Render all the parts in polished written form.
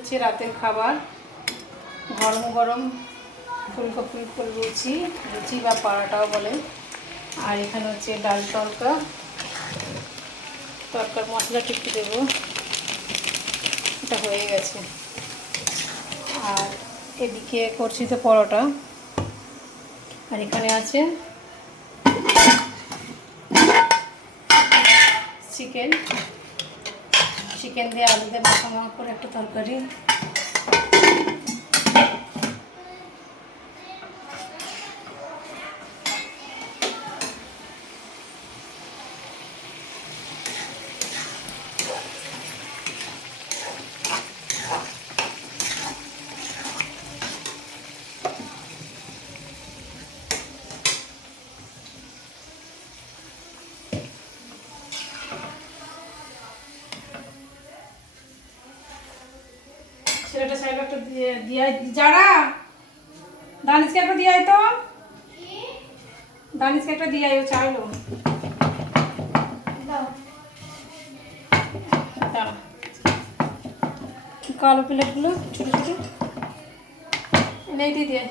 হচ্ছে রাতের খাবার, গরম গরম ফুলকপি ফুল লুচি, লুচি বা পরোটাও বলে। আর এখানে হচ্ছে ডাল তড়কা, তড়কার মশলাটা একটু দেবো, এটা হয়ে গেছে। আর এদিকে করছি তো পরোটা। আর এখানে আছে চিকেন, চিকেন দিয়ে আলু দিয়ে মাখা করে একটা তরকারি। ছেলেটা সাহেব একটা দিয়ে যারা দানিশকে একটা দিয়ে আয় তো, দানিশকে একটা দিয়ে আয়, ও চাইলো। দাঁড়া, কালো প্লেটগুলো ছোটো ছোটো নেই দিয়ে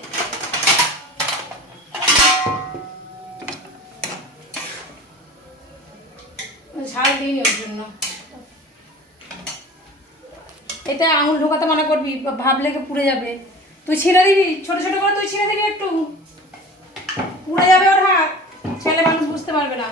ঝাল দিইনি ওর জন্য। এটা আঙুল ঢোকাতে মনে করবি, ভাবলে পুড়ে যাবে। তুই ছিঁড়ে দিবি, ছোটো ছোটো করে তুই ছিঁড়ে দিবি, একটু পুড়ে যাবে ওর হাত, ছেলে মানুষ বুঝতে পারবে না।